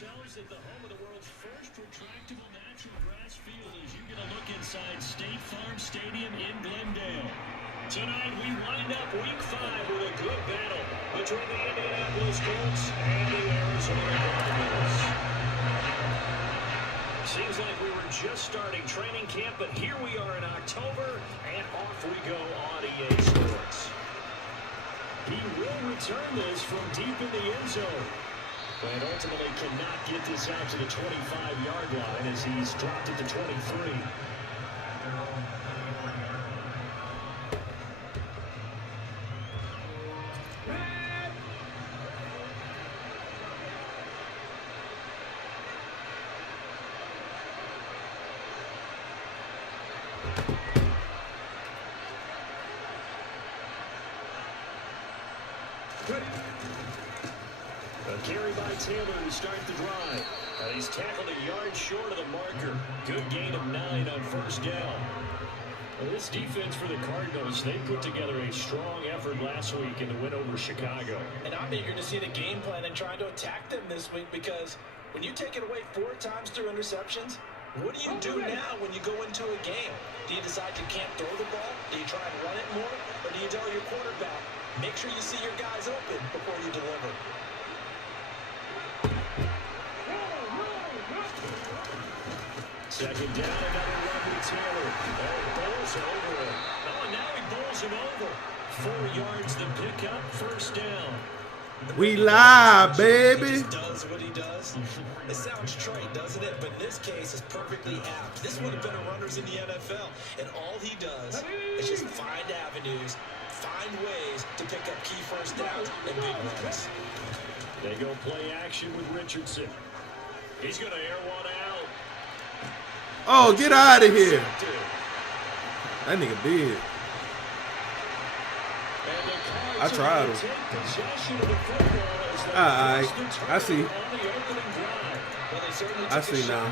ourselves at the home of the world's first retractable natural grass field as you get a look inside State Farm Stadium in Glendale. Tonight we wind up Week 5 with a good battle between the Indianapolis Colts and the Arizona Cardinals. Seems like we were just starting training camp, but here we are in October, and off we go on EA Sports. He will return this from deep in the end zone, but ultimately cannot get this out to the 25-yard line as he's dropped it to 23. A carry by Taylor to start the drive. He's tackled a yard short of the marker. Good gain of 9 on first down. Well, this defense for the Cardinals, they put together a strong effort last week in the win over Chicago. And I'm eager to see the game plan and trying to attack them this week, because when you take it away 4 times through interceptions, what do you do now when you go into a game? Do you decide you can't throw the ball? Do you try and run it more? Or do you tell your quarterback, make sure you see your guys open before you deliver? Second down, another run with Taylor. Bowls over him. Oh, and now he bowls him over. 4 yards the pickup, first down. We live, baby. He just does what he does. It sounds trite, doesn't it? But in this case, it's perfectly apt. This is one of the better runners in the NFL. And all he does is just find avenues, find ways to pick up key first downs and big runs. They go play action with Richardson. He's going to air one out. Oh, get out of here. That nigga did. I tried him. Alright, I see. I see now.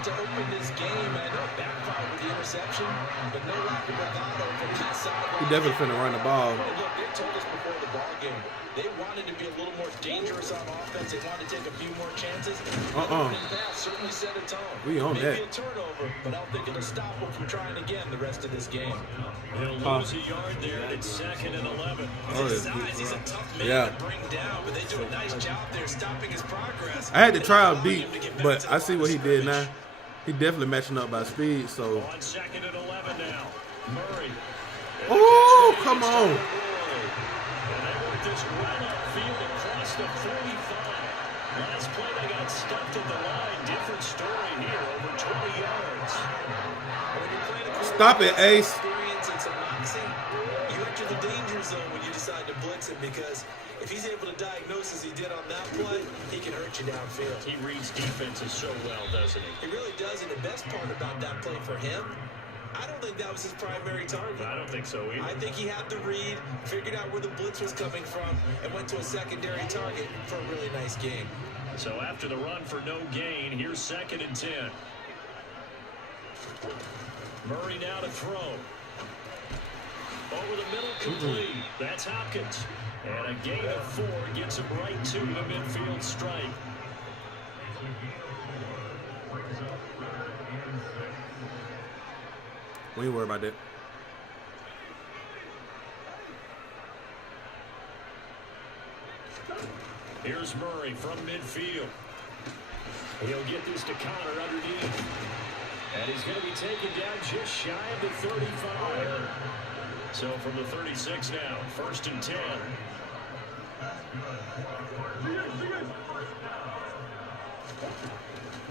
He definitely finna run the ball. They wanted to be a little more dangerous on offense. They wanted to take a few more chances. Certainly set a tone. We on Maybe that. a turnover, but I don't think it'll stop them from trying again the rest of this game. He'll lose a yard there, and it's 2nd and 11. His size, he's a tough man to bring down, but they do a nice job there stopping his progress. I had to try out deep, but I see what he did now. He definitely matching up by speed, so. On 2nd and 11 now. Murray. Oh, come on. Just right upfield across the 45. Last play they got stuffed at the line. Different story here, over 20 yards. Stop it, Ace. You enter the danger zone when you decide to blitz him, because if he's able to diagnose as he did on that play, he can hurt you downfield. He reads defenses so well, doesn't he? He really does, and the best part about that play for him, I don't think that was his primary target. I don't think so either. I think he had the read, figured out where the blitz was coming from, and went to a secondary target for a really nice game. So after the run for no gain, here's 2nd and 10. Murray now to throw. Over the middle, complete. That's Hopkins. And a gain of 4 gets him right to the midfield stripe. We ain't worry about that. Here's Murray from midfield. He'll get this to Connor underneath. And he's going to be taken down just shy of the 35. So from the 36 now, 1st and 10.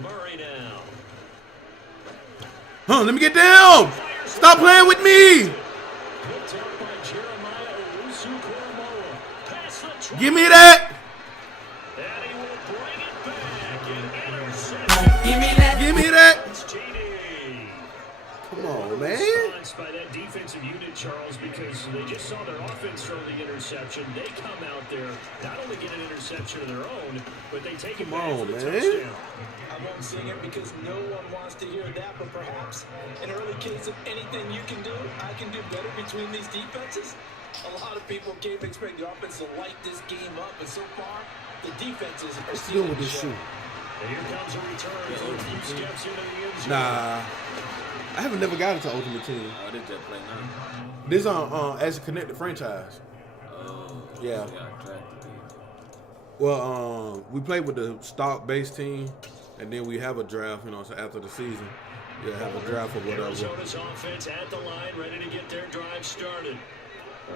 Murray now. Huh, let me get down. Stop playing with me. Give me that. Give me that. Come on, man. By that defensive unit, Charles, because they just saw their offense throw the interception. They come out there, not only get an interception of their own, but they take it back for the touchdown. I won't sing it because no one wants to hear that, but perhaps an early case of anything you can do, I can do better between these defenses. A lot of people came to expect the offense to light this game up, but so far, the defenses are stealing the show. And here comes a return for a few steps into the end zone. Nah. I haven't never got into Ultimate Team. Oh, they just play now. This on as a connected franchise. Oh, Yeah. so got drafted these. Well, we played with the stock base team, and then we have a draft. You know, so after the season, you have a draft or whatever. Arizona's offense at the line, ready to get their drive started.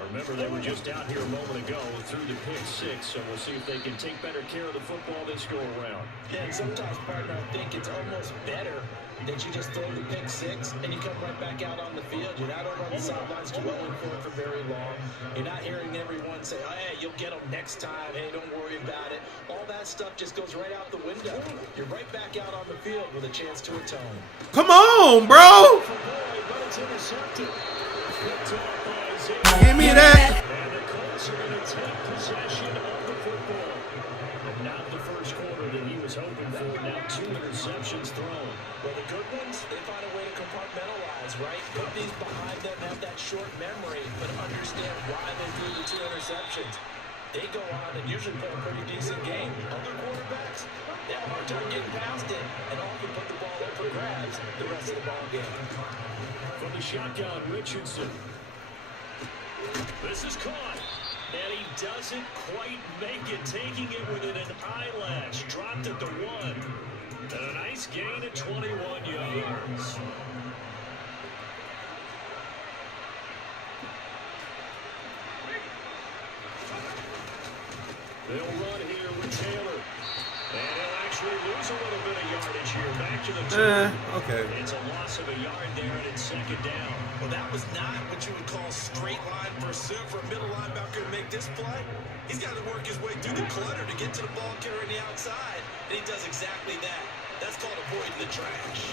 Remember, they were just out here a moment ago through the pick six, so we'll see if they can take better care of the football this go around. Yeah, and sometimes, partner, I think it's almost better that you just throw the pick six and you come right back out on the field. You're not over on the sidelines dwelling for it for very long. You're not hearing everyone say, oh, hey, you'll get them next time. Hey, don't worry about it. All that stuff just goes right out the window. You're right back out on the field with a chance to atone. Come on, bro! But it's intercepted. Picked off by Zay. Give me that. And the Colts are going to take possession of the football. And not the first quarter that he was hoping for. Now 2 interceptions thrown. Well, the good ones, they find a way to compartmentalize, right? Put these behind them, have that short memory, but understand why they threw the 2 interceptions. They go on and usually play a pretty decent game. Other quarterbacks, they have a hard time getting past it and often put the ball up for grabs the rest of the ball game. From the shotgun, Richardson. This is caught. And he doesn't quite make it, taking it within an eyelash. Dropped at the 1. And a nice gain at 21 yards. They'll run here with Taylor. And he'll actually lose a little bit of yardage here. Back to the 2. Okay. It's a loss of a yard there, and it's second down. Well, that was not what you would call straight line pursuit for a middle linebacker to make this play. He's got to work his way through the clutter to get to the ball carrier on the outside, and he does exactly that. That's called avoiding the trash.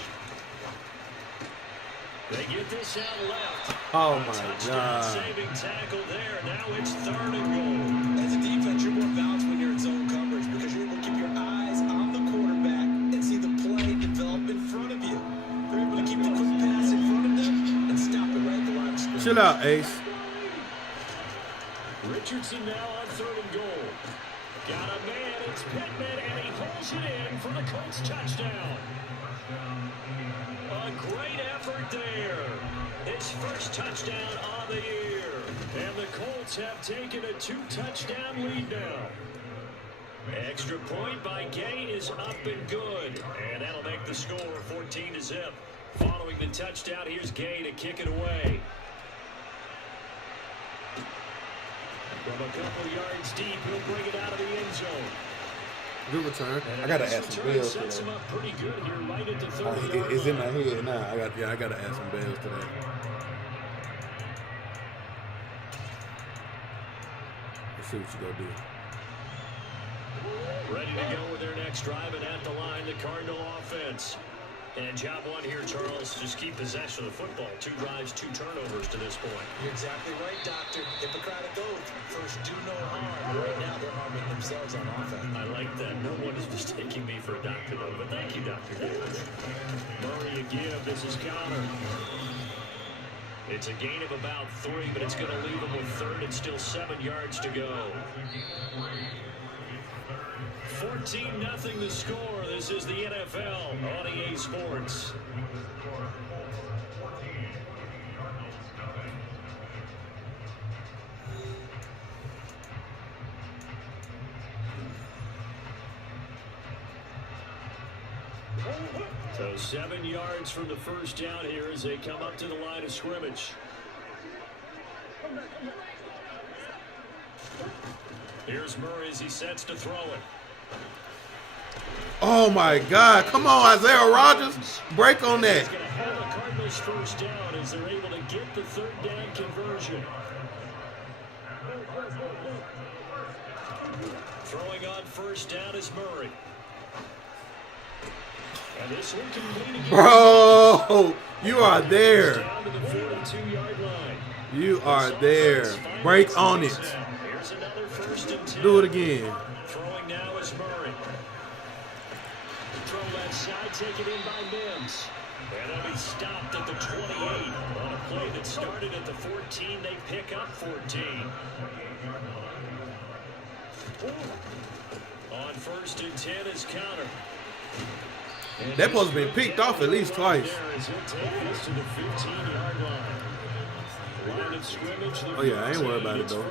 They get this out left. Oh, A my touchdown God. saving tackle there. Now it's 3rd and goal. As a defense, you're more balanced when you're in zone coverage because you're able to keep your eyes on the quarterback and see the play develop in front of you. They're able to keep the quick pass in front of them and stop it right at the line of scrimmage. Chill out, Ace. Richardson now on 3rd and goal. Got a man. It's Pittman, and he holds it in for the Colts touchdown. A great effort there. His first touchdown on the year. And the Colts have taken a 2-touchdown lead now. Extra point by Gay is up and good. And that'll make the score 14-0. Following the touchdown, here's Gay to kick it away. From a couple yards deep, he'll bring it out of the end zone. Good return. I gotta add some bells today. Sets him up pretty good here, right at the 30-yard It's in my line. head now. I gotta add some bells today. Let's see what you gonna do. Ready to go with their next drive, and at the line, the Cardinal offense. And job one here, Charles, just keep possession of the football. 2 drives, 2 turnovers to this point. You're exactly right, Doctor. Hippocratic oath. First, do no harm. Right now, they're harming themselves on offense. I like that. No one is mistaking me for a doctor, though. But thank you, Dr. Davis. Murray again. This is Connor. It's a gain of about 3, but it's going to leave him with 3rd and still 7 yards to go. 14-0 the score. This is the NFL on EA Sports. So 7 yards from the first down here as they come up to the line of scrimmage. Here's Murray as he sets to throw it. Oh my God! Come on, Isaiah Rodgers, break on that. He's going to hold the Cardinals first down as they're able to get the 3rd down conversion. Throwing on first down is Murray. And this one complete again. Bro, you are there. Down to the 42-yard line. You are there. Break on it. Here's another 1st and 10. Do it again. Throwing now is Murray. Throw left side, taken in by Mims. And he'll be stopped at the 28. On a play that started at the 14, they pick up 14. On 1st and 10 is Connor. That supposed to be picked off at least twice. Oh yeah, I ain't worried about it though.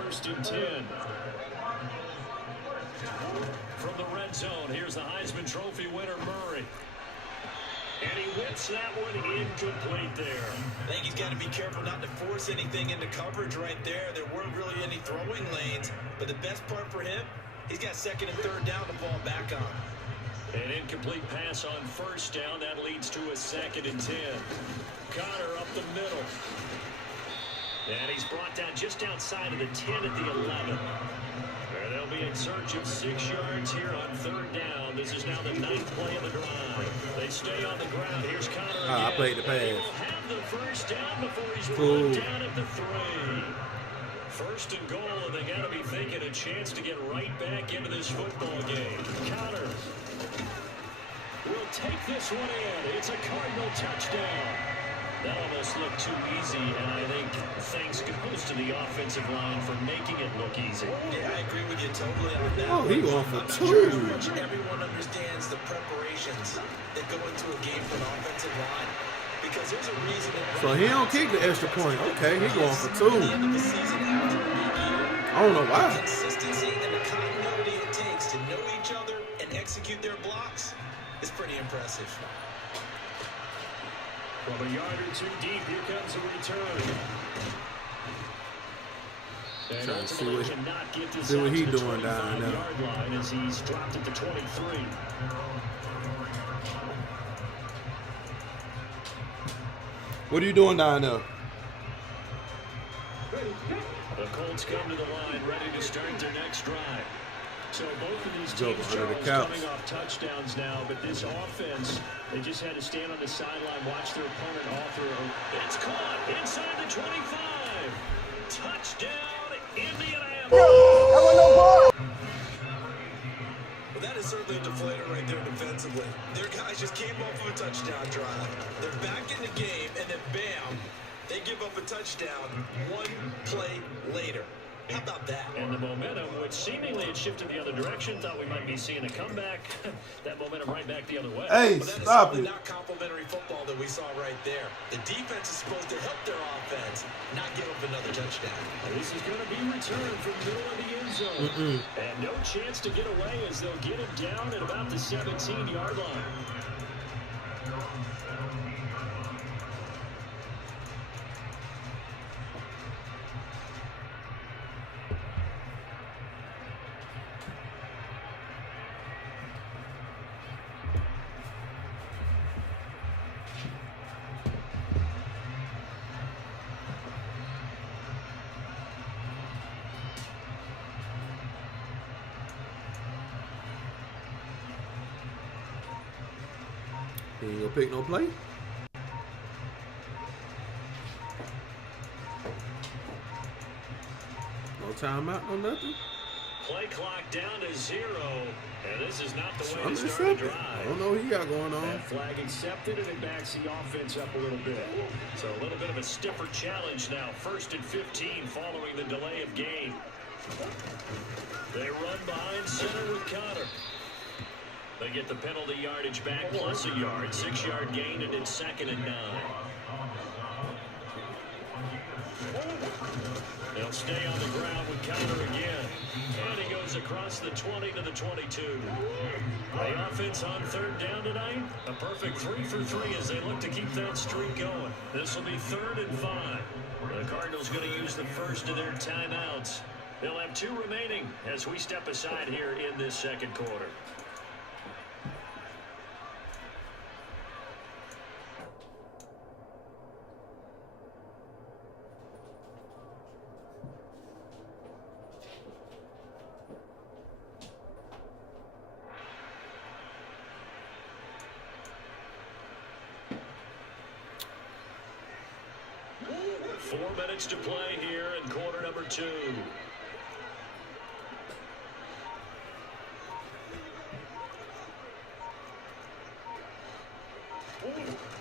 From the red zone, here's the Heisman Trophy winner, Murray. And he whips that one incomplete there. I think he's got to be careful not to force anything into coverage right there. There weren't really any throwing lanes, but the best part for him, he's got second and third down to fall back on. An incomplete pass on first down. That leads to a 2nd and 10. Connor up the middle. And he's brought down just outside of the 10 at the 11. They'll be in search of 6 yards here on third down. This is now the 9th play of the drive. They stay on the ground. Here's Connor again. I played the pass. He'll have the first down before he's Cool. run down at the 3. First and goal, and they got to be thinking a chance to get right back into this football game. Connor will take this one in. It's a Cardinal touchdown. That almost looked too easy, and I think thanks goes to the offensive line for making it look easy. Yeah, I agree with you totally on that. Oh, he going for I'm not sure how 2. much everyone understands the preparations that go into a game for an offensive line. Because there's a reason that So he don't kick the extra point. Okay, he going for 2. at the end of the season after a big year, I don't know the why. consistency and the continuity it takes to know each other and execute their blocks is pretty impressive. From a yard or 2 deep, here comes a return. And Trying to see ultimately what- cannot get this see what out he to the doing down there. 25-yard line as he's dropped at the 23. What are you doing down there? The Colts come to the line, ready to start their next drive. So both of these Joke teams, under the Charles, couch. coming off touchdowns now, but this offense, they just had to stand on the sideline, watch their opponent offer. It's caught inside the 25. Touchdown, Indianapolis. Well, that is certainly a deflator right there defensively. Their guys just came off of a touchdown drive. They're back in the game, and then bam, they give up a touchdown 1 play later. How about that? And the momentum, which seemingly had shifted the other direction, thought we might be seeing a comeback. That momentum right back the other way. Hey, Well, that is stop certainly it. not complimentary football that we saw right there. The defense is supposed to help their offense, not give up another touchdown. This is going to be returned from middle of the end zone. And no chance to get away as they'll get him down at about the 17-yard line. He ain't gonna pick no play. No timeout, no nothing. Play clock down to 0. And this is not the way I'm to just start a tripping. I drive. don't know what he got going on. That flag accepted, and it backs the offense up a little bit. So a little bit of a stiffer challenge now. 1st and 15 following the delay of game. They run behind center with Connor. They get the penalty yardage back plus a yard. 6-yard gain, and it's 2nd and 9. They'll stay on the ground with Connor again. And he goes across the 20 to the 22. The offense on 3rd down tonight. A perfect 3 for 3 as they look to keep that streak going. This will be 3rd and 5. The Cardinals going to use the first of their timeouts. They'll have 2 remaining as we step aside here in this 2nd quarter. Four minutes to play here in quarter number 2.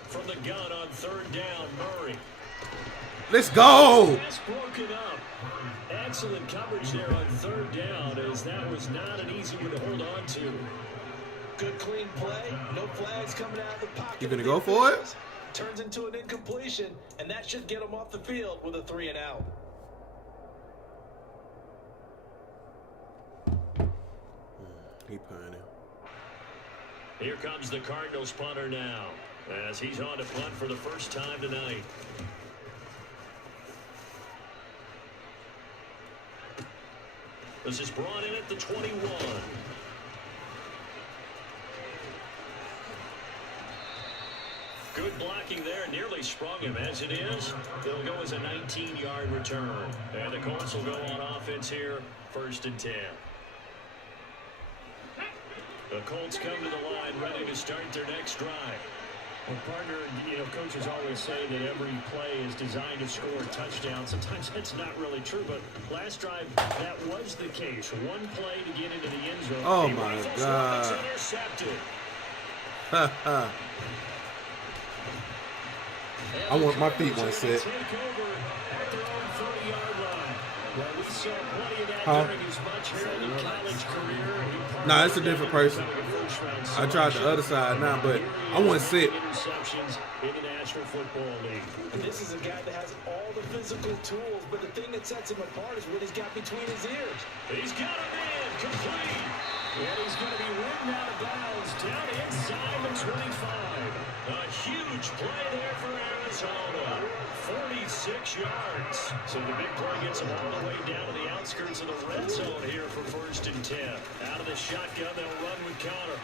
From the gun on 3rd down, Murray. Let's go. Pass broken up. Excellent coverage there on 3rd down, as that was not an easy one to hold on to. Good, clean play. No flags coming out of the pocket. You gonna go for it? Turns into an incompletion, and that should get him off the field with a 3 and out. He punting. Here comes the Cardinals punter now, as he's on to punt for the first time tonight. This is brought in at the 21. Good blocking there, nearly sprung him. As it is, it'll go as a 19-yard return. And the Colts will go on offense here, 1st and 10. The Colts come to the line, ready to start their next drive. Well, partner, coaches always say that every play is designed to score a touchdown. Sometimes that's not really true, but last drive, that was the case. One play to get into the end zone. Oh, my God. Intercepted. I want my feet one set. Huh? Nah, it's a different person. I tried the other side now, but I want to sit. And this is a guy that has all the physical tools, but the thing that sets him apart is what he's got between his ears. He's got a man complete. And he's going to be ridden out of bounds down inside the 25. A huge play there for Arizona. 46 yards. So the big play gets him all the way down to the outskirts of the red zone here for 1st and 10. Out of the shotgun, they'll run with Connor.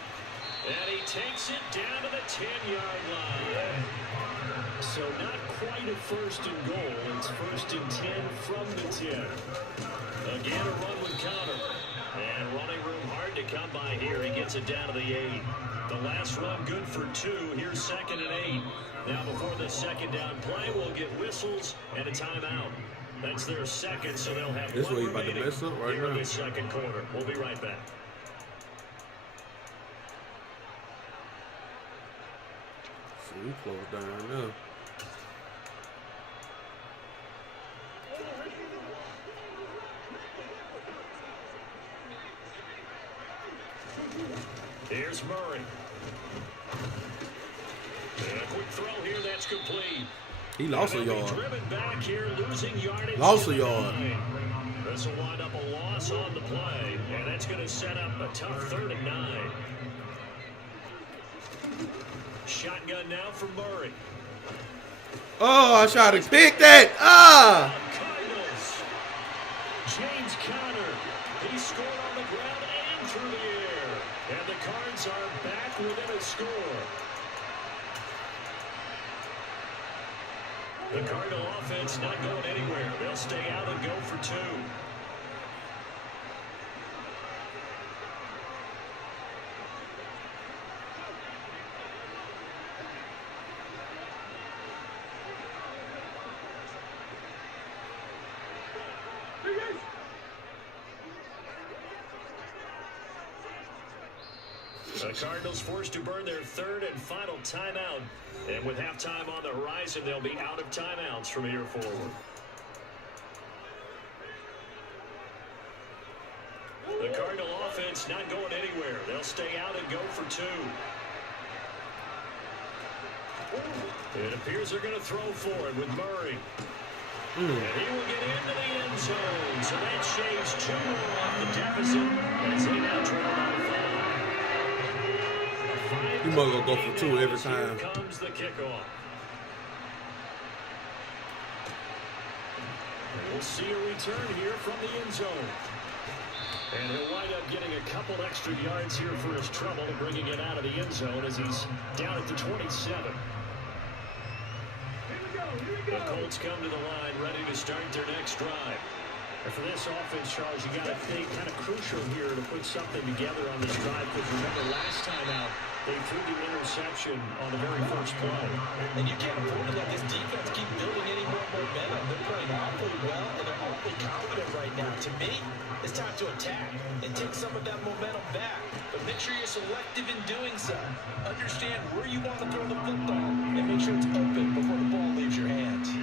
And he takes it down to the 10-yard line. So not quite a 1st and goal. It's 1st and 10 from the 10. Again, a run with Connor. And running room hard to come by here. He gets it down to the 8. The last run good for 2. Here's 2nd and 8. Now before the second down play, we'll get whistles and a timeout. That's their second, so they'll have This one way you about to remaining mess up right here in now. the second quarter. We'll be right back. So we close down now. Here's Murray. And a quick throw here, that's complete. He lost a And they'll be yard. driven back here, losing yardage. Lost to a the yard. 9. This will wind up a loss on the play, and that's going to set up a tough 3rd and 9. Shotgun now for Murray. Oh, I tried to pick that. Ah! Cardinals. James Conner. He scored on the ground and through the air. And the Cards are back within a score. The Cardinal offense not going anywhere. They'll stay out and go for 2. The Cardinals forced to burn their 3rd and final timeout. And with halftime on the horizon, they'll be out of timeouts from here forward. The Cardinal offense not going anywhere. They'll stay out and go for 2. It appears they're going to throw for it with Murray. And he will get into the end zone. So that shaves 2 more off the deficit as they now trail by 5. You might as well go for 2 every time. Here comes the kickoff. We'll see a return here from the end zone. And he'll wind up getting a couple extra yards here for his trouble and bringing it out of the end zone as he's down at the 27. The Colts come to the line ready to start their next drive. And for this offense, Charles, you got to think kind of crucial here to put something together on this drive, because remember last time out, they threw the interception on the very first play. And you can't afford to let this defense keep building any more momentum. They're playing awfully well, and they're awfully confident right now. To me, it's time to attack and take some of that momentum back. But make sure you're selective in doing so. Understand where you want to throw the football, and make sure it's open before the ball leaves your hands.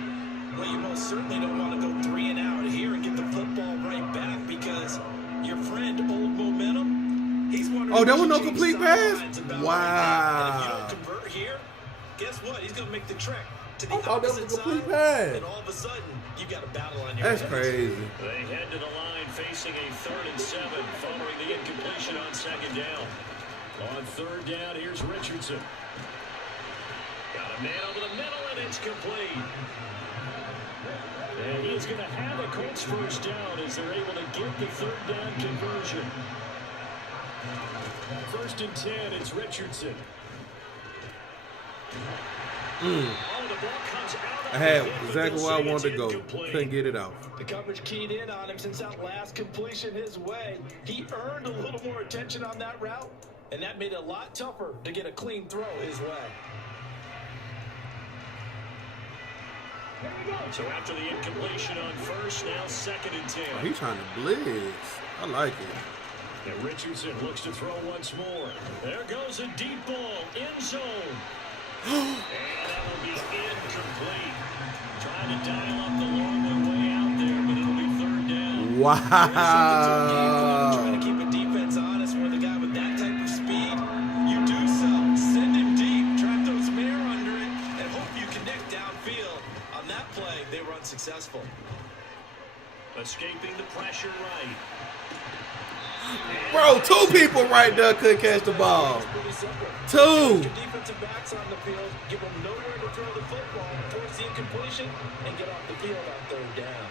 Well, you most certainly don't want to go 3 and out here and get the football right back, because your friend, Old Momentum, he's wondering Oh, there was no complete pass? Sidelines about like Wow. that. And if you don't convert here, guess what? He's going to make the trek to the I thought that was a opposite complete side, pass. and all of a sudden, you've got a battle on your That's hands. crazy. They head to the line facing a 3rd and 7 following the incompletion on 2nd down. On 3rd down, here's Richardson. Got a man over the middle, and it's complete. And he's going to have a Colts first down as they're able to get the 3rd down conversion. 1st and 10, it's Richardson. Oh, the ball comes out. I had exactly where I wanted to go. Couldn't get it out. The coverage keyed in on him since that last completion his way. He earned a little more attention on that route, and that made it a lot tougher to get a clean throw his way. So after the incompletion on 1st, now 2nd and 10. Oh, he's trying to blitz. I like it. And Richardson looks to throw once more. There goes a deep ball, end zone. And that'll be incomplete. Trying to dial up the long way out there, but it'll be 3rd down. Wow. Trying to keep a defense honest with a guy with that type of speed. You do so. Send him deep. Try to throw some air under it and hope you connect downfield. On that play, they were unsuccessful. Escaping the pressure right. Bro, 2 people right there couldn't catch the ball. It's pretty simple. 2. Your defensive backs on the field, give them nowhere to throw the football, force the incompletion, and get off the field on 3rd down.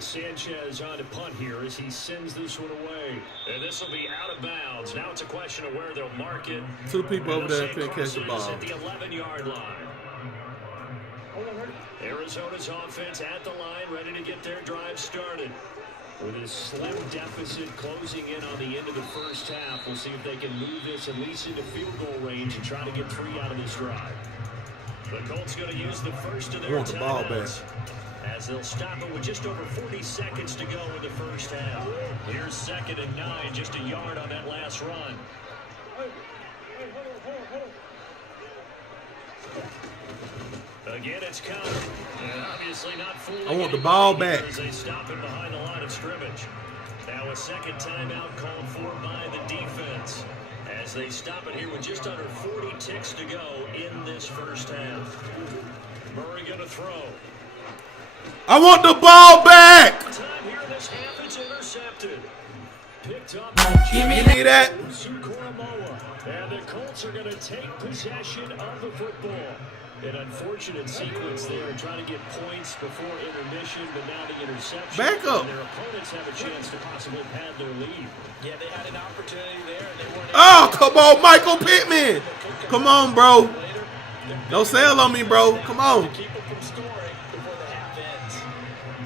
Sanchez on to punt here as he sends this one away. And this will be out of bounds. Now it's a question of where they'll mark it. 2 people over there couldn't catch the ball. At the 11-yard line. Arizona's offense at the line, ready to get their drive started. With a slim deficit closing in on the end of the 1st half, we'll see if they can move this at least into field goal range and try to get 3 out of this drive. The Colts going to use the first of their want the ball timeouts as they'll stop it with just over 40 seconds to go in the 1st half. Here's 2nd and 9, just a yard on that last run. Again, it's Connor. And obviously not fooling I want the ball anybody back. as they stop it behind the line of scrimmage. Now a 2nd timeout called for by the defense as they stop it here with just under 40 ticks to go in this 1st half. Murray going to throw. I want the ball back. Time here in this half, it's intercepted. Picked up. Give me that. And the Colts are going to take possession of the football. An unfortunate sequence there, trying to get points before intermission, but now the interception. Back up. And their opponents have a chance to possibly pad their lead. Yeah, they had an opportunity there, and they weren't. Oh, come on, Michael Pittman. Come on, bro. Don't sell on me, bro. Come on. Keep them from scoring before the half ends.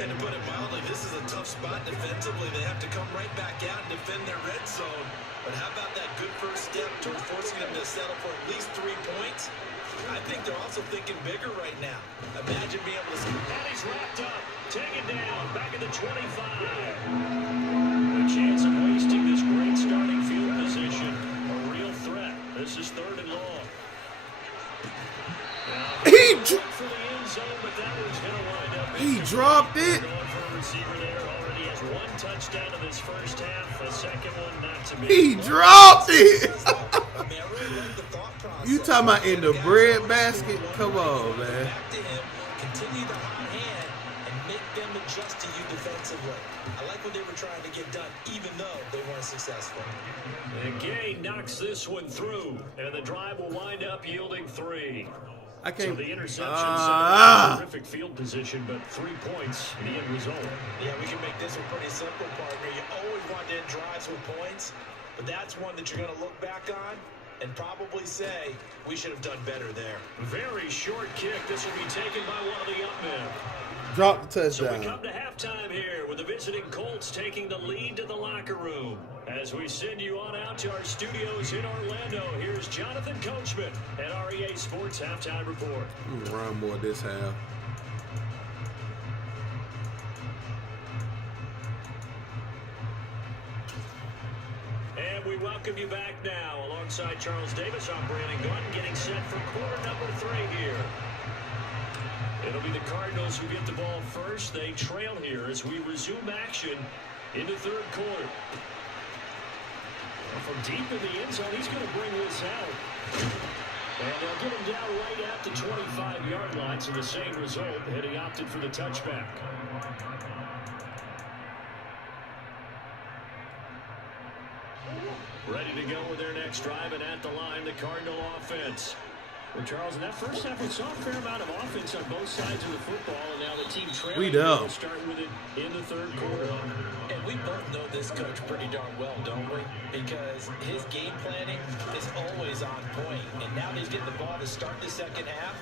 And to put it mildly, this is a tough spot defensively. They have to come right back out and defend their red zone. But how about that good first step towards forcing them to settle for at least 3 points? I think they're also thinking bigger right now. Imagine being able to... And he's wrapped up. Taken down. Back at the 25. A chance of wasting this great starting field position. A real threat. This is 3rd and long. He dropped it. Going for a receiver there. Already has 1 touchdown in this 1st half. A 2nd one not to be. He dropped it. I mean, I really like the thought process. You talking about in the bread basket? Come on, man. Back to him, continue the hot hand, and make them adjust to you defensively. I like what they were trying to get done, even though they weren't successful. And Gay knocks this one through, and the drive will wind up yielding 3. I So can't. the interception, terrific field position, but 3 points, the end result. Yeah, we can make this one pretty simple, partner. You always want to end drives with points, but that's one that you're going to look back on and probably say, we should have done better there. Very short kick. This will be taken by one of the young men. Drop the So we touchdown. come to halftime here with the visiting Colts taking the lead to the locker room. As we send you on out to our studios in Orlando, here's Jonathan Coachman at REA Sports Halftime Report. I'm gonna run more this half. And we welcome you back now. Alongside Charles Davis, I'm Brandon Gunn, getting set for quarter number 3 here. It'll be the Cardinals who get the ball first. They trail here as we resume action in the third quarter. From deep in the end zone, he's going to bring this out. And they'll get him down right at the 25-yard line, so the same result, and he opted for the touchback. Ready to go with their next drive, and at the line, the Cardinal offense. Well, Charles, in that first half, we saw a fair amount of offense on both sides of the football, and now the team trailing. We do. Start with it in the third quarter. And we both know this coach pretty darn well, don't we? Because his game planning is always on point. And now that he's getting the ball to start the second half,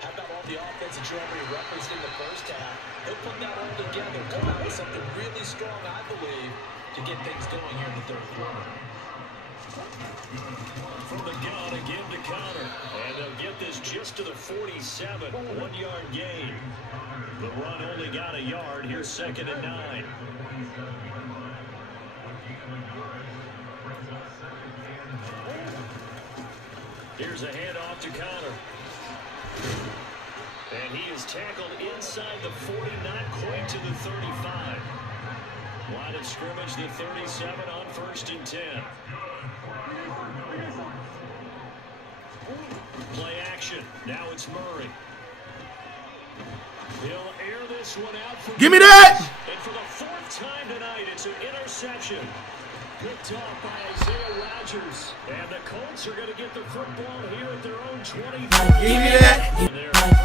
how about all the offense that you already referenced in the first half? He'll put that all together, come out with something really strong, I believe, to get things going here in the third quarter. From the gun again to Connor, and they'll get this just to the 47, 1-yard gain. The run only got a yard. Here's 2nd and 9. Here's a handoff to Connor, and he is tackled inside the 40, not quite to the 35. Line of scrimmage, the 37 on 1st and 10. Play action. Now it's Murray. He'll air this one out. Give me that! And for the 4th time tonight, it's an interception. Picked off by Isaiah Rodgers. And the Colts are going to get the football here at their own 20. Give me that!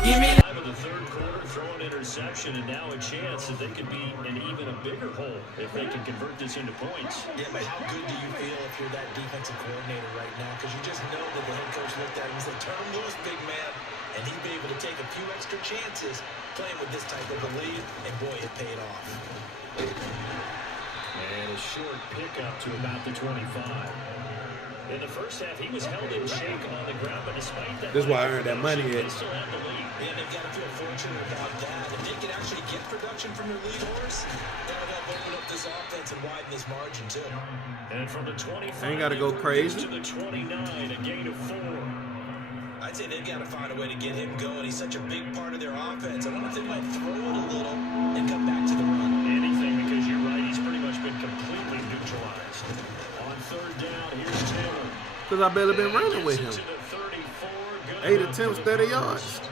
Give me that! In the third quarter, throw an interception, and now a chance that they could be in even a bigger hole if they can convert this into points. Yeah, but how good do you feel if you're that defensive coordinator right now? Because you just know that the head coach looked at him and said, turn him loose, big man. And he'd be able to take a few extra chances playing with this type of a lead, and boy, it paid off. And a short pickup to about the 25. In the first half, he was held in check on the ground, but despite that, This is why I earned that money they at. still have the lead. Yeah, they've got to feel fortunate about that. If they can actually get production from their lead horse, that'll help open up this offense and widen this margin, too. And from the 25, Ain't gotta go crazy. to the 29, a gain of 4. I'd say they've got to find a way to get him going. He's such a big part of their offense. I wonder if they might throw it a little and come back to the run. Anything, because you're right, he's pretty much been completely neutralized. On 3rd down, here's Taylor. Because I barely been running with him. To the 34, good 8 enough attempts, for 30 the yards. first.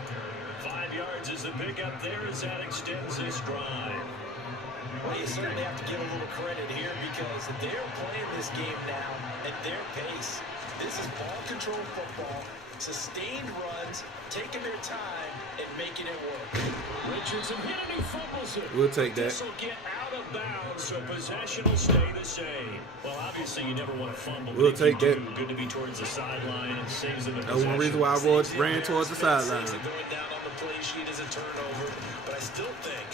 5 yards is the pickup there as that extends this drive. Well, you certainly have to give a little credit here because they're playing this game now at their pace. This is ball control football, sustained runs, taking their time and making it work. Richardson hit and he fumbles it. We'll take that. This will get out of bounds, so possession will stay the same. Well, obviously you never want to fumble. We'll but if you take that. do, good to be towards the sideline and saves in the That's one reason why I ran towards the sideline. Going down on the play sheet is a turnover, but I still think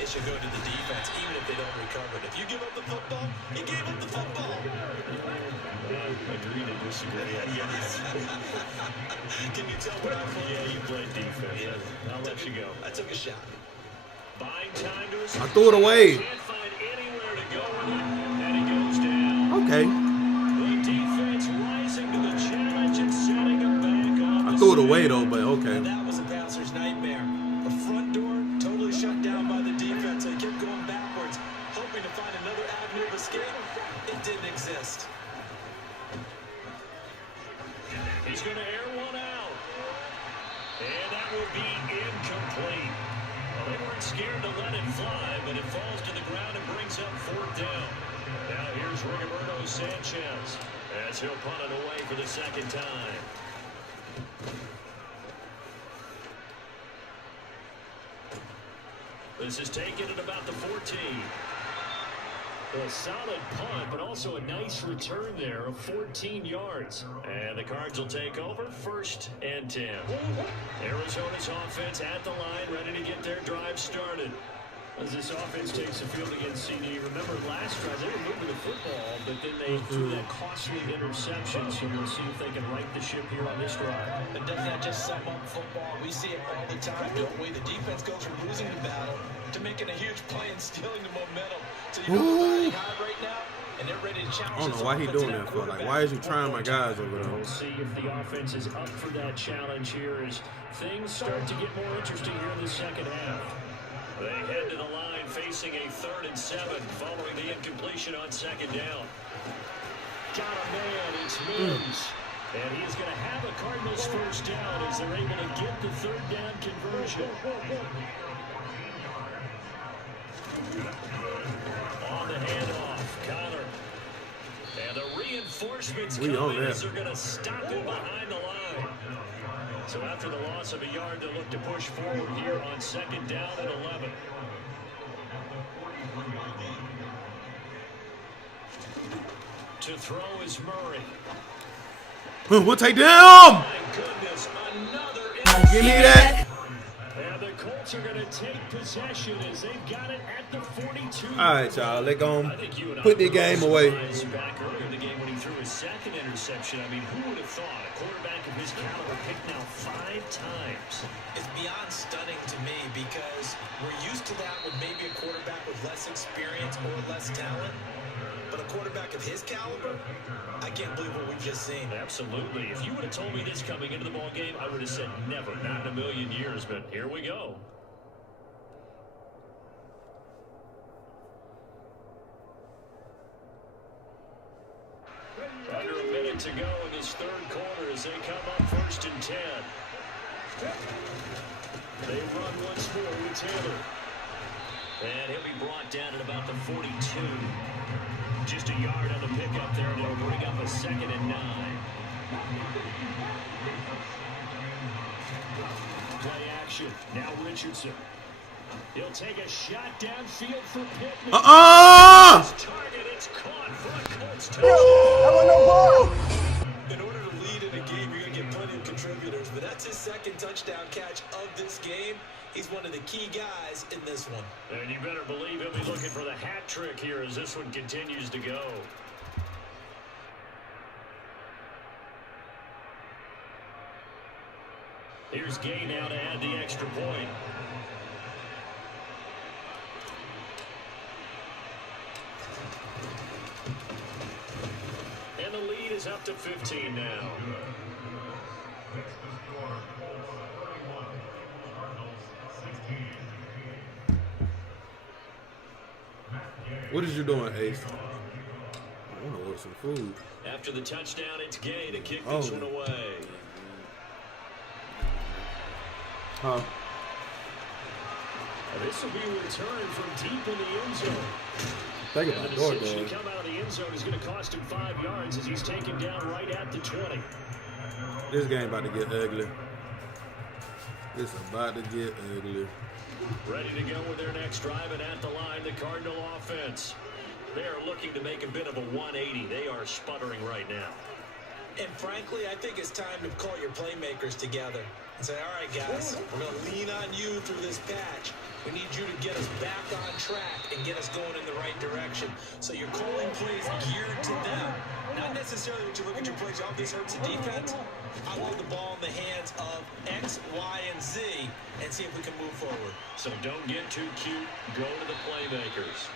it should go to the defense, even if they don't recover it. If you give up the football, you gave up the football. Agree to disagree, I guess. Can you tell what I'm playing? Yeah, you played defense. Yeah. I'll let you go. I took a shot. Buying time to his I threw it away. Can't find anywhere to go with it, and he goes down. Okay. The defense rising to the challenge and setting him back on. I threw it away though, but okay. And that was a bouncer's nightmare. The front door totally shut down by the defense. They kept going backwards, hoping to find another avenue of escape. It didn't exist. He's going to air one out. And that will be incomplete. Well, they weren't scared to let it fly, but it falls to the ground and brings up 4th down. Now here's Rigoberto Sanchez as he'll punt it away for the 2nd time. This is taken at about the 14. A solid punt, but also a nice return there of 14 yards. And the Cards will take over 1st and 10. Arizona's offense at the line, ready to get their drive started. As this offense takes the field against CD, remember last drive they were moving the football, but then they threw that costly interception, so we'll see if they can right the ship here on this drive. But doesn't that just sum up football? We see it all the time, don't we? The defense goes from losing the battle to making a huge play and stealing the momentum. So you know they're riding hard right now, and they're ready to challenge. I don't know why he doing that for. Like, why is you trying my guys over there? We'll see if the offense is up for that challenge here as things start to get more interesting here in the second half. They head to the line facing a 3rd and 7 following the incompletion on second down. Got a man, it's Mims. And he's going to have a Cardinals first down as they're able to get the 3rd down conversion. On the handoff, Connor. And the reinforcements coming as they're going to stop him behind the line. So after the loss of a yard, they'll look to push forward here on second down at 11. To throw is Murray. We'll take them. My goodness, another Give me that. And the Colts are going to take possession as they've got it at the 42. All right, y'all. Let go. I think you and I Put the were game away. surprised back earlier in the game when he threw his 2nd interception. I mean, who would have thought a quarterback of his caliber picked now 5 times? It's beyond stunning to me because we're used to that with maybe a quarterback with less experience or less talent. But a quarterback of his caliber, I can't believe what we've just seen. Absolutely. If you would have told me this coming into the ball game, I would have said never, not in a million years. But here we go. Under a minute to go in this 3rd quarter as they come up 1st and 10. They run once more with Taylor. And he'll be brought down at about the 42. Just a yard on the pickup there, and it'll bring up a 2nd and 9. Play action. Now Richardson. He'll take a shot downfield for Pittman. His target, it's caught for a Colts touchdown. In order to lead in a game, you're going to get plenty of contributors, but that's his 2nd touchdown catch of this game. He's one of the key guys in this one. And you better believe he'll be looking for the hat trick here as this one continues to go. Here's Gay now to add the extra point. And the lead is up to 15 now. What is you doing, Ace? I want to order some food. After the touchdown, it's Gay to kick this one away. Huh? This will be a return from deep in the end zone. Think And about the DoorDash. decision to come out of the end zone is going to cost him 5 yards as he's taken down right at the 20. This game about to get ugly. It's about to get ugly. Ready to go with their next drive, and at the line, the Cardinal offense. They are looking to make a bit of a 180. They are sputtering right now. And frankly, I think it's time to call your playmakers together and say, all right, guys, we're going to lean on you through this patch. We need you to get us back on track and get us going in the right direction. So you're calling plays geared to them. Not necessarily what you look at your plays, oh, this hurts the defense. I want the ball in the hands of X, Y, and Z and see if we can move forward. So don't get too cute. Go to the playmakers.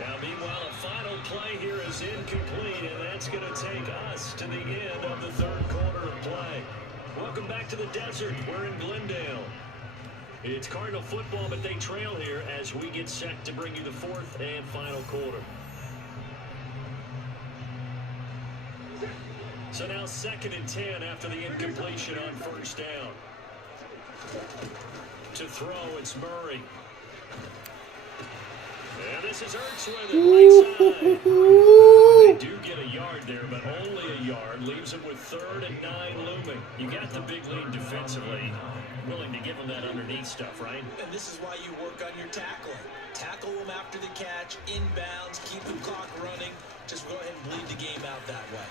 Now, meanwhile, a final play here is incomplete, and that's going to take us to the end of the 3rd quarter of play. Welcome back to the desert. We're in Glendale. It's Cardinal football, but they trail here as we get set to bring you the 4th and final quarter. So now 2nd and 10 after the incompletion on 1st down. To throw, it's Murray. And this is Ertz with it, right side. They do get a yard there, but only a yard. Leaves them with 3rd and 9 looming. You got the big lead defensively. Willing to give them that underneath stuff, right? And this is why you work on your tackling. Tackle them after the catch, inbounds, keep the clock running. Just go ahead and bleed the game out that way.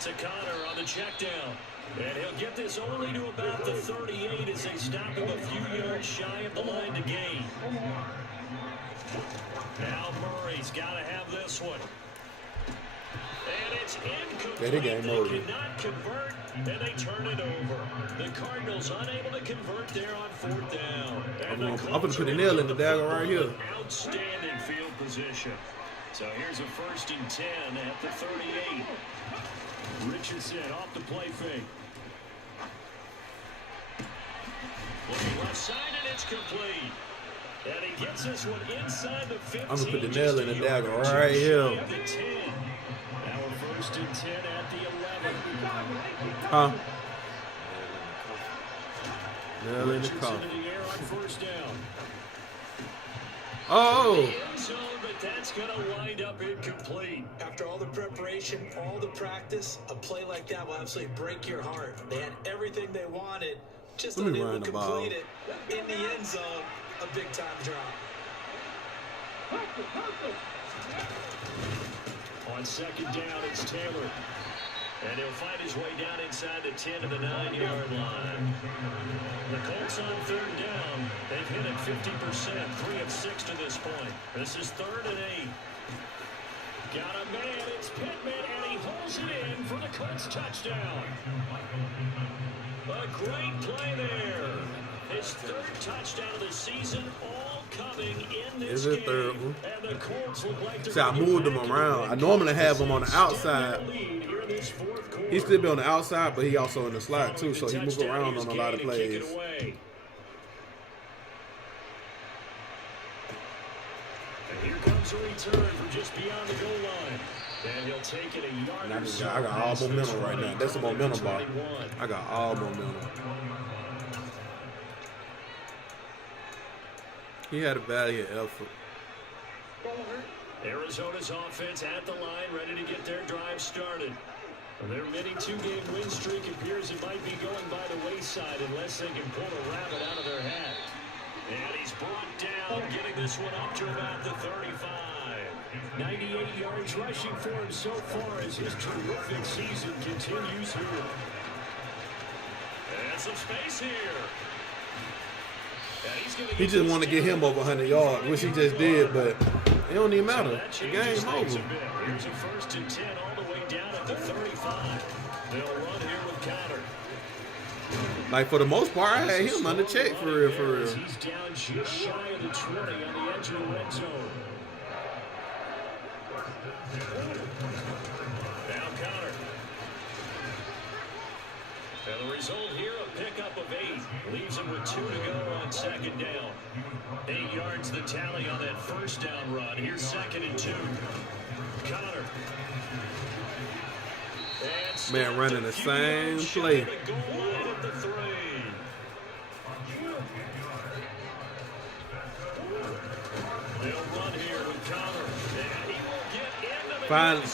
To Connor on the check down. And he'll get this only to about the 38 as they stop him a few yards shy of the line to gain. Now Murray's got to have this one. And it's incomplete. They cannot convert, and they turn it over. The Cardinals unable to convert there on 4th down. And I'm gonna put a nail in the dagger right here. Outstanding field position. So here's a 1st and 10 at the 38. Richardson off the play fake. Looking left side, and it's complete. And he gets this one inside the 15. I'm going to put the nail in the dagger right here. Now a 1st and 10 at the 11. Huh? Nail in the Richardson coffin. in the air on 1st down. Oh! End zone, but that's going to wind up incomplete. After all the preparation, all the practice, a play like that will absolutely break your heart. They had everything they wanted, just Let me unable run to the ball. complete it. In the end zone, a big-time drop. On 2nd down, it's Taylor. And he'll find his way down inside the 10 to the 9-yard line. The Colts on 3rd down. They've hit it 50%, 3 of 6 to this point. This is 3rd and 8. Got a man, it's Pittman, and he holds it in for the Colts touchdown. A great play there. His 3rd touchdown of the season, all coming in this Is it game. 3rd one? And the Colts look like See, I moved him around. I normally have him on the outside. He still be on the outside, but he also in the slot too, so he move around on a lot of plays. And here comes a return from just beyond the goal line. And he'll take it a yard or so. I got all momentum right now. That's a momentum ball. I got all momentum. He had a valiant effort. Arizona's offense at the line, ready to get their drive started. Their mini 2-game win streak appears it might be going by the wayside unless they can pull a rabbit out of their hat. And he's brought down, getting this one up to about the 35. 98 yards rushing for him so far as his terrific season continues here. And some space here. He just want to get him over 100 yards, which he just did, but it don't even matter. The game's over. Here's a 1st and 10 all the way down at the 35. They'll run here with Connor. Like, for the most part, I had him under check for real, for real. He's down just shy of the 20 on the edge of the red zone. Now Connor. And the result here, a pickup of 8. Leaves him with 2 to go on 2nd down. 8 yards the tally on that 1st down run. Here's 2nd and 2. Connor. Man running the same play. Finally,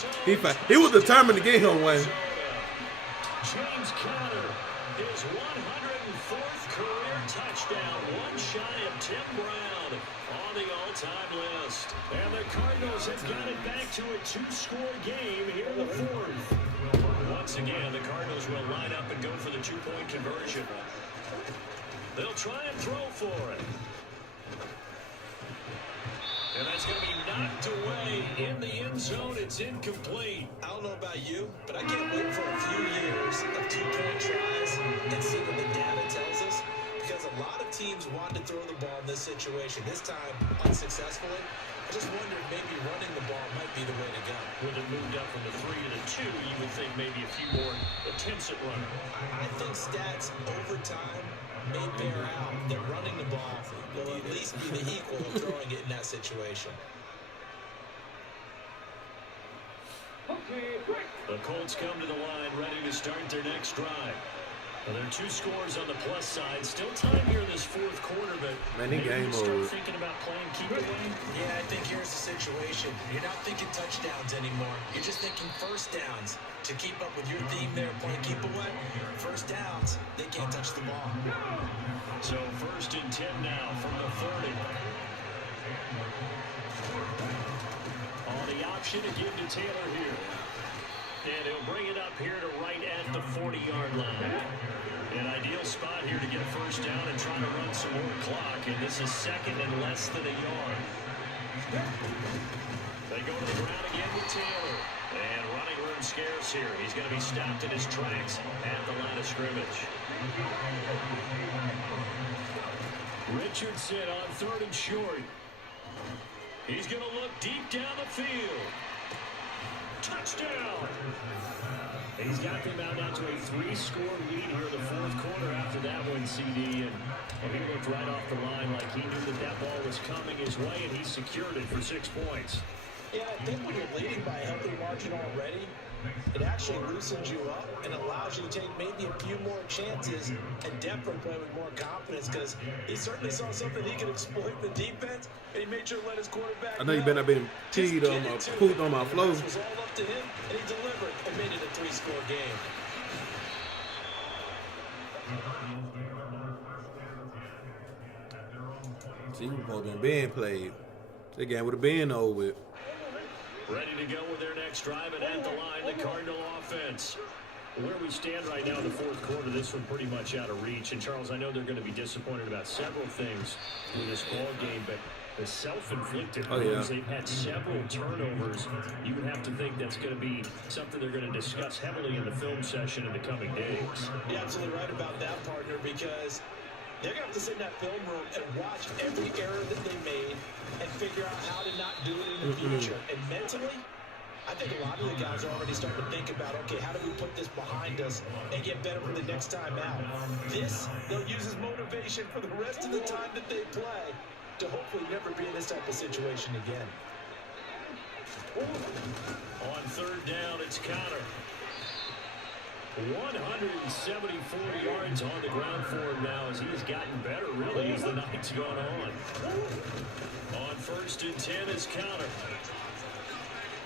he was determined to get him one. James Conner, his 104th career touchdown, one shy of Tim Brown on the all-time list. And the Cardinals have got it back to a 2-score game here in the 4th. Once again, the Cardinals will line up and go for the 2-point conversion. They'll try and throw for it. And that's going to be knocked away in the end zone. It's incomplete. I don't know about you, but I can't wait for a few years of 2-point tries and see what the data tells us. Because a lot of teams wanted to throw the ball in this situation. This time, unsuccessfully. I just wonder if maybe running the ball might be the way to go. With it moved up from the 3 to the 2, you would think maybe a few more attempts at running. I think stats over time may bear out that running the ball will at least be the equal of throwing it in that situation. The Colts come to the line ready to start their next drive. Well, there are 2 scores on the plus side. Still time here in this 4th quarter, but Man, he game start over. thinking about playing keep away. Yeah, I think here's the situation. You're not thinking touchdowns anymore. You're just thinking 1st downs. To keep up with your theme there, playing keep away, 1st downs, they can't touch the ball. So 1st and 10 now from the 30. On the option to give to Taylor here. And he'll bring it up here to right at the 40-yard line. An ideal spot here to get 1st down and try to run some more clock. And this is 2nd and less than a yard. They go to the ground again with Taylor. And running room scarce here. He's going to be stopped in his tracks at the line of scrimmage. Richardson on 3rd and short. He's going to look deep down the field. Touchdown. He's got them out now to a 3-score lead here in the fourth quarter after that one, CD. And he looked right off the line like he knew that ball was coming his way, and he secured it for 6 points. Yeah, I think when you're leading by a healthy margin already, it actually loosens you up and allows you to take maybe a few more chances and definitely play with more confidence, because he certainly saw something he could exploit the defense, and he made sure to let his quarterback I know you better not been teed on my pooped on my flow. It was all up to him, and he delivered and made it a 3-score game. See, we supposed to been being played. The game would have been over with. Ready to go with their next drive, and at the line, the Cardinal offense. Where we stand right now in the fourth quarter, this one pretty much out of reach. And, Charles, I know they're going to be disappointed about several things in this ball game, but the self-inflicted wounds, they've had several turnovers. You would have to think that's going to be something they're going to discuss heavily in the film session in the coming days. You're absolutely right about that, partner, because they're going to have to sit in that film room and watch every error that they made and figure out how to not do it in the future. And mentally, I think a lot of the guys are already starting to think about, okay, how do we put this behind us and get better for the next time out? This, they'll use as motivation for the rest of the time that they play to hopefully never be in this type of situation again. On third down, it's Connor. 174 yards on the ground for him now as he's gotten better, really, as the night's gone on. On first and 10 is Connor.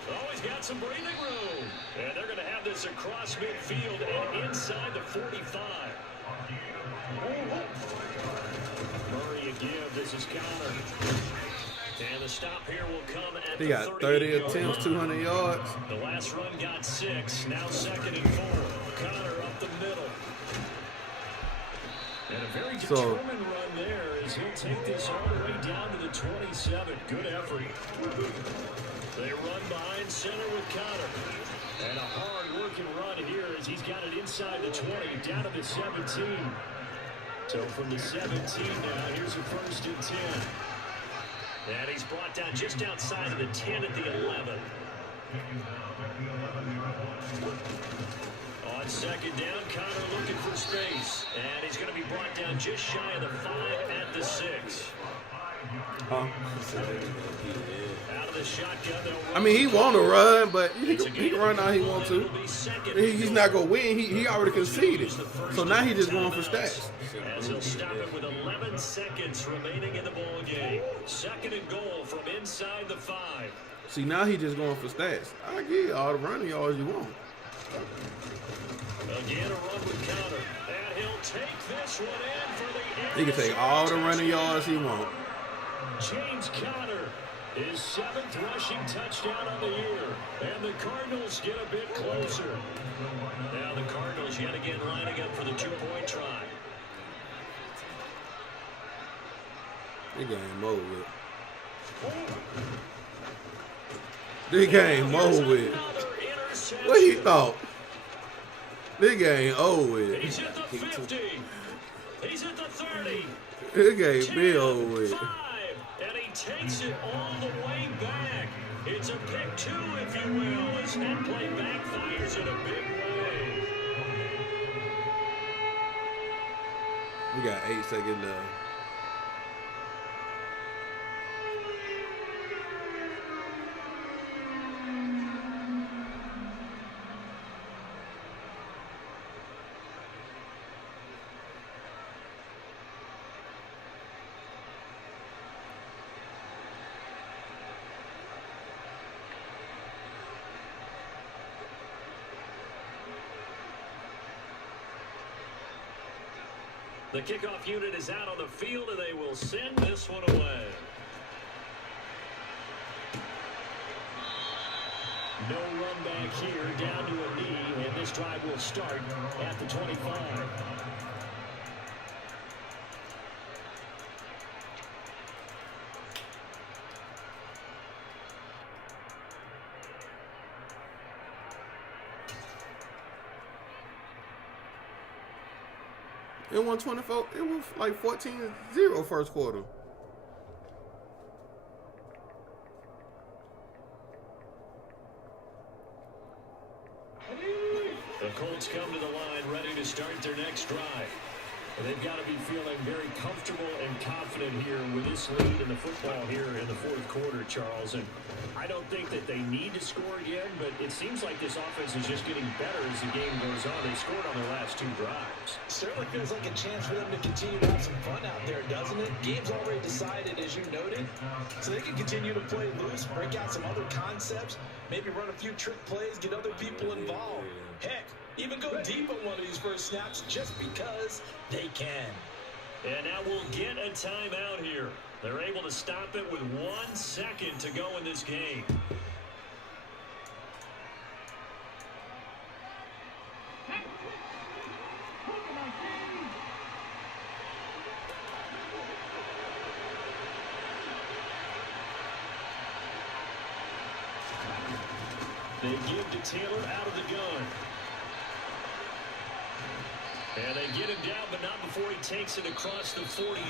Oh, he's got some breathing room. And they're going to have this across midfield and inside the 45. Murray a give. This is Connor. And the stop here will come at He got 30 attempts, 200 yards. The last run got 6. Now 2nd and 4. Connor up the middle. And a very determined run there as he'll take this all the way down to the 27. Good effort. They run behind center with Connor. And a hard-working run here as he's got it inside the 20, down to the 17. So from the 17 now, here's a first and 10. And he's brought down just outside of the 10 at the 11. On second down, Connor looking for space. And he's going to be brought down just shy of the 5 at the 6. Huh? Out of the shotgun, I mean, he want to run, but he can run how he want to. He's not going to win. He already conceded. So now he's just going for stats. As he'll stop it with 11 seconds remaining in the ball game. 2nd and goal from inside the 5. See, now he's just going for stats. I give you all the running yards you want. Again, a run with Connor. And he'll take this one in for the He can take all the running yards he wants. James Conner, his 7th rushing touchdown on the year. And the Cardinals get a bit closer. Now the Cardinals yet again lining up for the 2-point try. This game over with. This game over with. What he thought? This game over with. He's at the 50. He's at the 30. This game be over with. 5, and he takes it all the way back. It's a pick 2, if you will, as that play backfires in a big way. We got 8 seconds left. The kickoff unit is out on the field, and they will send this one away. No run back here, down to a knee, and this drive will start at the 25. It won 24. It was like 14-0 first quarter. The Colts come to the line ready to start their next drive. And they've got to be feeling very comfortable and confident here with this lead in the football here in the fourth quarter, Charles. And I don't think that they need to score again, but it seems like this offense is just getting better as the game goes on. They scored on their last 2 drives. Certainly feels like a chance for them to continue to have some fun out there, doesn't it? Game's already decided, as you noted, so they can continue to play loose, break out some other concepts, maybe run a few trick plays, get other people involved. Heck, even go deep on one of these first snaps just because they can. And now we'll get a timeout here. They're able to stop it with 1 second to go in this game. They give to Taylor out of the gun. And they get him down, but not before he takes it across the 40-yard